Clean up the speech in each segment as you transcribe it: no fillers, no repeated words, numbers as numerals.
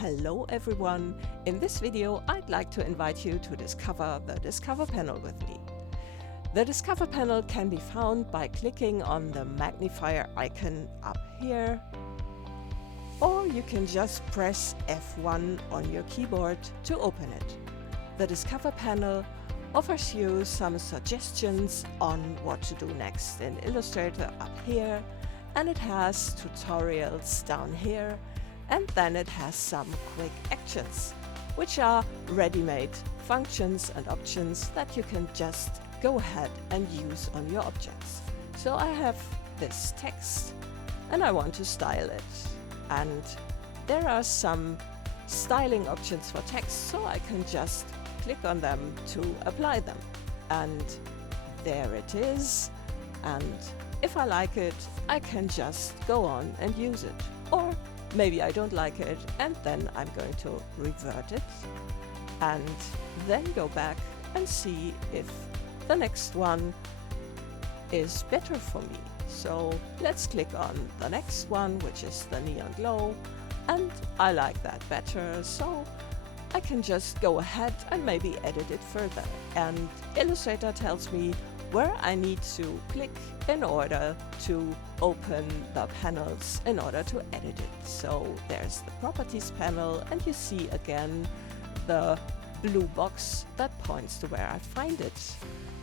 Hello everyone! In this video I'd like to invite you to discover the Discover panel with me. The Discover panel can be found by clicking on the magnifier icon up here, or you can just press F1 on your keyboard to open it. The Discover panel offers you some suggestions on what to do next in Illustrator up here, and it has tutorials down here, and then it has some quick actions, which are ready-made functions and options that you can just go ahead and use on your objects. So I have this text and I want to style it, and there are some styling options for text, so I can just click on them to apply them, and there it is. And if I like it, I can just go on and use it, or maybe I don't like it, and then I'm going to revert it and then go back and see if the next one is better for me. So let's click on the next one, which is the neon glow, and I like that better, so I can just go ahead and maybe edit it further. And Illustrator tells me where I need to click in order to open the panels in order to edit it. So there's the Properties panel, and you see again the blue box that points to where I find it.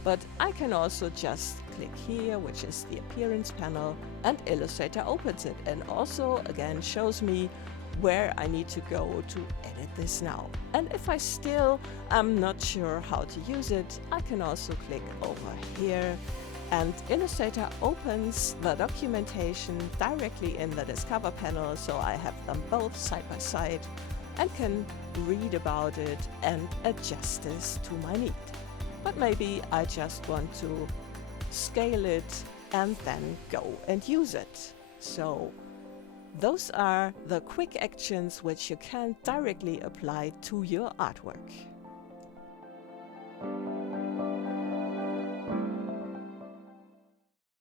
But I can also just click here, which is the Appearance panel, and Illustrator opens it and also again shows me where I need to go to edit this now. And if I still am not sure how to use it, I can also click over here, and Illustrator opens the documentation directly in the Discover panel, so I have them both side by side and can read about it and adjust this to my need. But maybe I just want to scale it and then go and use it. So those are the quick actions which you can directly apply to your artwork.